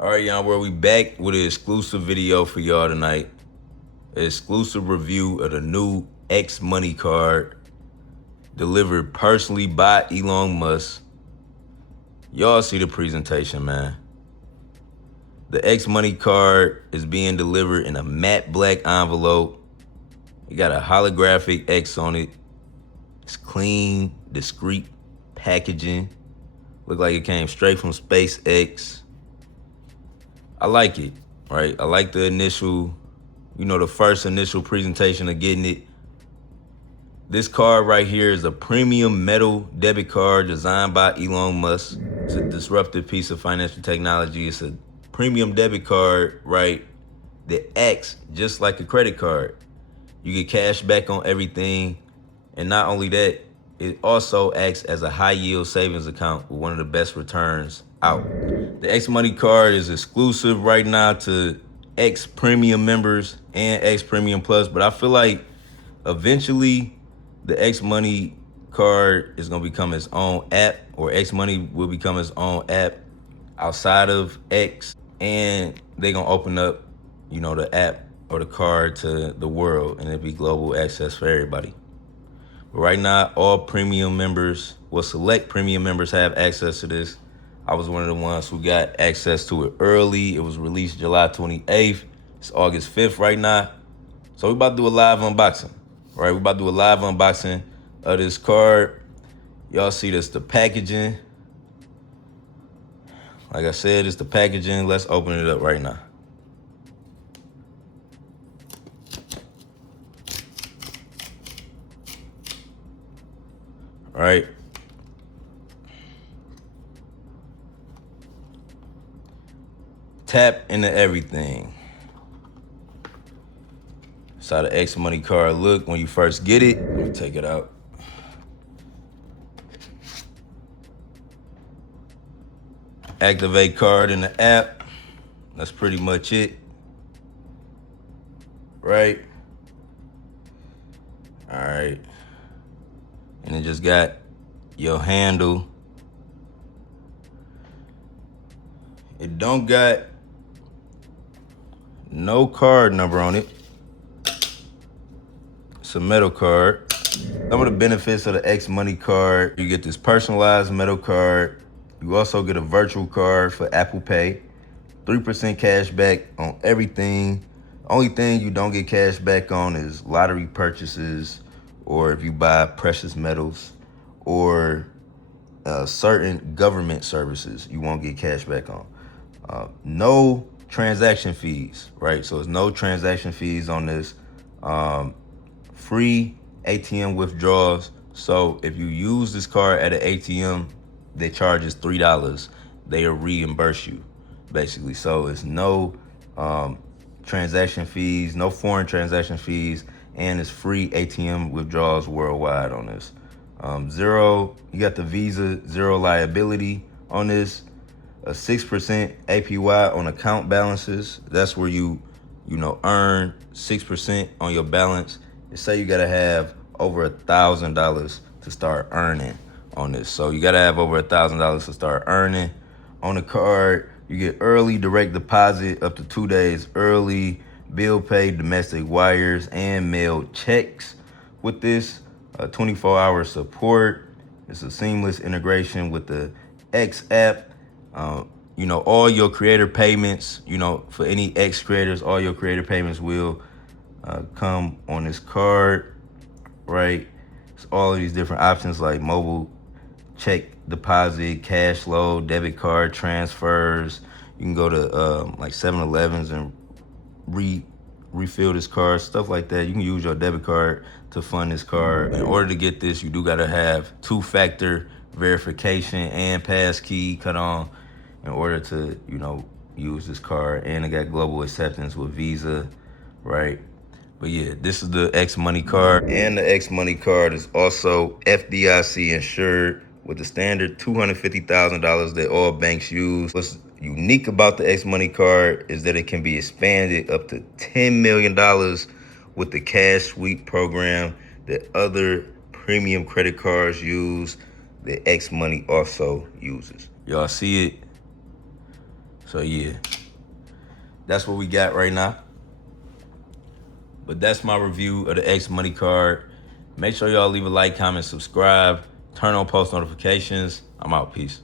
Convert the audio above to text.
All right, y'all, we back with an exclusive video for y'all tonight. An exclusive review of the new X Money card delivered personally by Elon Musk. Y'all see the presentation, man. The X Money card is being delivered in a matte black envelope. It got a holographic X on it. It's clean, discreet packaging. Look like it came straight from SpaceX. I like it, right? I like the initial, the first initial presentation of getting it. This card right here is a premium metal debit card designed by Elon Musk. It's a disruptive piece of financial technology. It's a premium debit card, right, that acts just like a credit card. You get cash back on everything. And not only that, it also acts as a high yield savings account with one of the best returns out. The X Money card is exclusive right now to X Premium members and X Premium Plus, but I feel like eventually the X Money card is gonna become its own app, or X Money will become its own app outside of X, and they're gonna open up, the app or the card to the world, and it'll be global access for everybody. But right now, all premium members, select premium members have access to this. I was one of the ones who got access to it early. It was released July 28th. It's August 5th right now. So we're about to do a live unboxing, right? We're about to do a live unboxing of this card. Y'all see this, the packaging. Like I said, it's the packaging. Let's open it up right now. All right. Tap into everything. That's how the X Money card look when you first get it. Let me take it out. Activate card in the app. That's pretty much it. Right? All right. And it just got your handle. It don't got no card number on it. It's a metal card. Some of the benefits of the X Money card: you get this personalized metal card. You also get a virtual card for Apple Pay. 3% cash back on everything. Only thing you don't get cash back on is lottery purchases, or if you buy precious metals, or certain government services, you won't get cash back on. No transaction fees, right? So there's no transaction fees on this. Free ATM withdrawals. So if you use this card at an ATM, they charge us $3. They'll reimburse you, basically. So it's no transaction fees, no foreign transaction fees, and it's free ATM withdrawals worldwide on this. You got the Visa Zero Liability on this. A 6% APY on account balances. That's where you earn 6% on your balance. They say you gotta have over $1,000 to start earning on this. So you gotta have over $1,000 to start earning on the card. You get early direct deposit up to 2 days early, bill pay, domestic wires, and mail checks with this. 24-hour support. It's a seamless integration with the X app. All your creator payments, for any X creators, all your creator payments will come on this card, right? It's all of these different options like mobile check deposit, cash load, debit card transfers. You can go to like 7-Elevens and refill this card, stuff like that. You can use your debit card to fund this card. In order to get this, you do gotta have 2-factor verification and passkey cut on in order to, use this card. And it got global acceptance with Visa, right? But yeah, this is the X Money card. And the X Money card is also FDIC insured with the standard $250,000 that all banks use. What's unique about the X Money card is that it can be expanded up to $10 million with the cash sweep program that other premium credit cards use, that X Money also uses. Y'all see it? So yeah, that's what we got right now. But that's my review of the X Money card. Make sure y'all leave a like, comment, subscribe, turn on post notifications. I'm out. Peace.